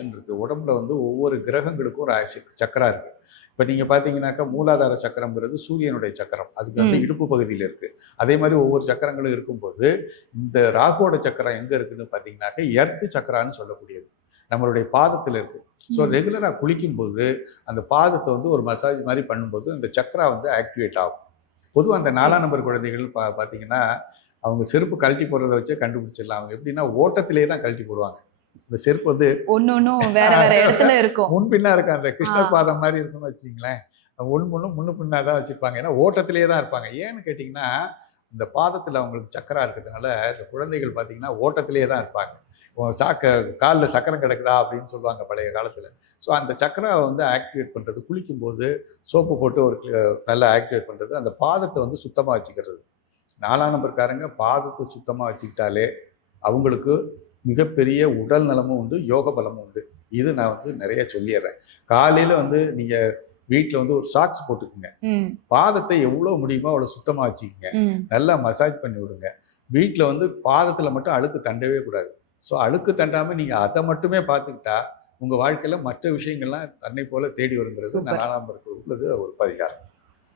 இருக்குது உடம்புல வந்து ஒவ்வொரு கிரகங்களுக்கும் ஒரு சக்கரா இருக்குது இப்போ நீங்கள் பார்த்தீங்கன்னாக்கா மூலாதார சக்கரம்ங்கிறது சூரியனுடைய சக்கரம். அதுக்கு வந்து. இடுப்பு பகுதியில் இருக்குது அதே மாதிரி ஒவ்வொரு சக்கரங்களும் இருக்கும்போது இந்த ராகுவோட சக்கரம் எங்கே இருக்குன்னு பார்த்தீங்கன்னாக்கா எர்த்து சக்கரான்னு சொல்லக்கூடியது. நம்மளுடைய பாதத்தில் இருக்குது ஸோ. ரெகுலராக குளிக்கும்போது அந்த பாதத்தை வந்து ஒரு மசாஜ் மாதிரி பண்ணும்போது அந்த சக்கரா வந்து ஆக்டிவேட் ஆகும். பொதுவாக அந்த நாலாம் நம்பர் குழந்தைகள் பா பார்த்தீங்கன்னா அவங்க செருப்பு கழட்டி போடுறத வச்சே கண்டுபிடிச்சிடலாம். அவங்க எப்படின்னா ஓட்டத்திலே தான் கழட்டி போடுவாங்க. இந்த செருப்பு வந்து ஒண்ணும் வேற வேற இடத்துல இருக்கும். முன்பின்னா இருக்க அந்த கிருஷ்ணர் ஆ. பாதம் மாதிரி இருக்குன்னு வச்சுங்களேன் ஒன்று முன்னும் முன்னு பின்னா தான் வச்சுருப்பாங்க ஏன்னா ஓட்டத்திலே தான் இருப்பாங்க. ஏன்னு கேட்டிங்கன்னா இந்த பாதத்தில் அவங்களுக்கு சக்கரா இருக்கிறதுனால இந்த குழந்தைகள் பார்த்தீங்கன்னா ஓட்டத்திலே தான் இருப்பாங்க. சாக்க காலில் சக்கரம் கிடக்குதா அப்படின்னு சொல்லுவாங்க பழைய காலத்தில். ஸோ அந்த சக்கராவை வந்து ஆக்டிவேட் பண்ணுறது குளிக்கும்போது சோப்பு போட்டு ஒரு நல்லா ஆக்டிவேட் பண்ணுறது அந்த பாதத்தை வந்து சுத்தமாக வச்சுக்கிறது. நாலாம் நம்பர்காரங்க பாதத்தை சுத்தமாக வச்சுக்கிட்டாலே அவங்களுக்கு மிகப்பெரிய உடல் நலமும் உண்டு யோக பலமும் உண்டு. இது நான் வந்து நிறைய சொல்லிடுறேன். காலையில் வந்து நீங்கள் வீட்டில் வந்து ஒரு சாக்ஸ் போட்டுக்குங்க. பாதத்தை எவ்வளோ முடியுமோ அவ்வளோ சுத்தமாக வச்சுக்கோங்க. நல்லா மசாஜ் பண்ணி விடுங்க. வீட்டில் வந்து பாதத்தில் மட்டும் அழுக்கு தண்டவே கூடாது. ஸோ அழுக்கு தண்டாமல் நீங்கள் அதை மட்டுமே பார்த்துக்கிட்டா உங்கள் வாழ்க்கையில் மற்ற விஷயங்கள்லாம் தன்னை போல தேடி வருங்கிறது Super. நாலாம் உள்ளது ஒரு பரிகாரம்.